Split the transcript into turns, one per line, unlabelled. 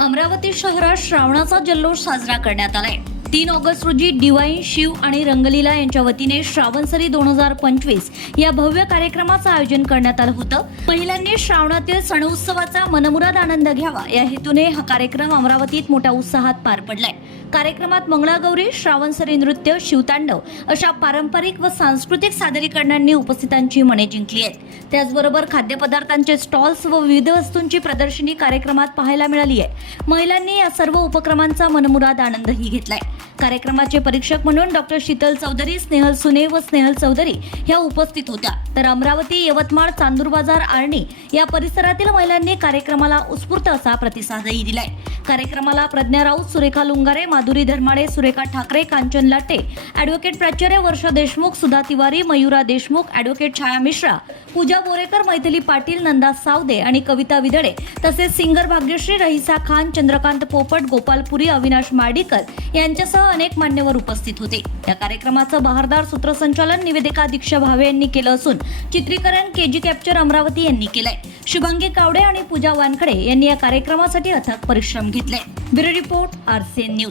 अमरावती शहरात श्रावणाचा जल्लोष साजरा करण्यात आलाय. तीन ऑगस्ट रोजी डिवाईन शिव आणि रंगलीला यांच्या वतीने श्रावणसरी दोन हजार पंचवीस या भव्य कार्यक्रमाचं आयोजन करण्यात आलं होतं. महिलांनी श्रावणातील सण उत्सवाचा मनमुराद आनंद घ्यावा या हेतूने हा कार्यक्रम अमरावतीत मोठ्या उत्साहात पार पडलाय. कार्यक्रमात मंगळागौरी श्रावणसरी नृत्य शिवतांडव अशा पारंपरिक व सांस्कृतिक सादरीकरणांनी उपस्थितांची मने जिंकली आहेत. त्याचबरोबर खाद्यपदार्थांचे स्टॉल्स व विविध वस्तूंची प्रदर्शनी कार्यक्रमात पाहायला मिळाली आहे. महिलांनी या सर्व उपक्रमांचा मनमुराद आनंदही घेतलाय. कार्यक्रमाचे परीक्षक म्हणून डॉक्टर शीतल चौधरी स्नेहल सुने व स्नेहल चौधरी ह्या उपस्थित होत्या. तर अमरावती यवतमाळ चांदूर बाजार आर्णी या परिसरातील महिलांनी कार्यक्रमाला उत्स्फूर्त असा प्रतिसादही दिलाय. कार्यक्रमाला प्रज्ञा राऊत सुरेखा लुंगारे माधुरी धर्माडे सुरेखा ठाकरे कांचन लाटे ॲडव्होकेट प्राचार्य वर्षा देशमुख सुधा तिवारी मयुरा देशमुख ॲडव्होकेट छाया मिश्रा पूजा बोरेकर मैथिली पाटील नंदा सावदे आणि कविता विदळे तसेच सिंगर भाग्यश्री रहिसा खान चंद्रकांत पोपट गोपालपुरी अविनाश माडीकर यांच्यासह अनेक मान्यवर उपस्थित होते. या कार्यक्रमाचं बहारदार सूत्रसंचालन निवेदिका दीक्षा भावे यांनी केलं असून चित्रीकरण केजी कॅप्चर अमरावती यांनी केलंय. शुभांगी कावडे आणि पूजा वानखडे यांनी या कार्यक्रमासाठी अथक परिश्रम घेतले. सांगितले ब्युरो रिपोर्ट आरसीएन न्यूज.